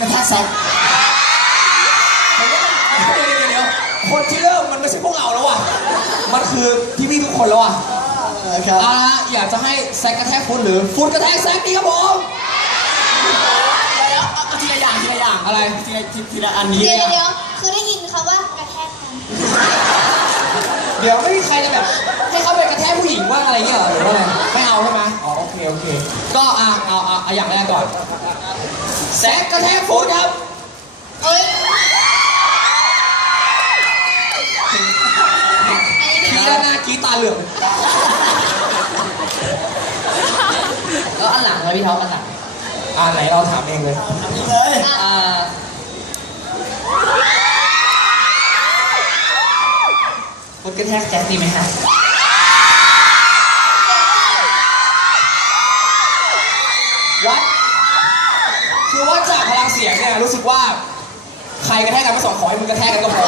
กระแทกแซกผมว่ามันเดี๋ยวเดี๋ยวเดี๋ยวคนที่เริ่มมันไม่ใช่พวกเราแล้วว่ะ มันคือพี่พี่ๆทุกคนแล้วว่ะเออครับเอาละฮะอยากจะให้แซกกระแทกฟุตหรือฟุตกระแทกแซกดีครับผมเดี๋ยวเอาเอาทีละอย่างทีละอย่างอะไร ทีละทีทีละอันนี้เดี๋ยวนะเดี๋ยวคือได้ยินเขาว่ากระแทกกันเดี๋ยวไม่มีใครจะแบบให้เขาไปกระแทกผู้หญิงว่างอะไรเงี้ยเหรอ ก็อะเอาเอาเอาอย่างแรกก่อนแซกกระแทกฟุตครับเอ้ยอันนี้ทีละหน้ากรีดตาเหลืองแล้วอันหลังเลยพี่ท็อปอันหลังอ่าไหนเราถามเองเลยเลยอะอ่าฟุตกระแทกแจ็คดีไหมฮะ วัด คือว่าจากพลังเสียงเนี่ยรู้สึกว่า ใครกระแทกกันไม่สองขอให้มึงกระแทกกันก็พอ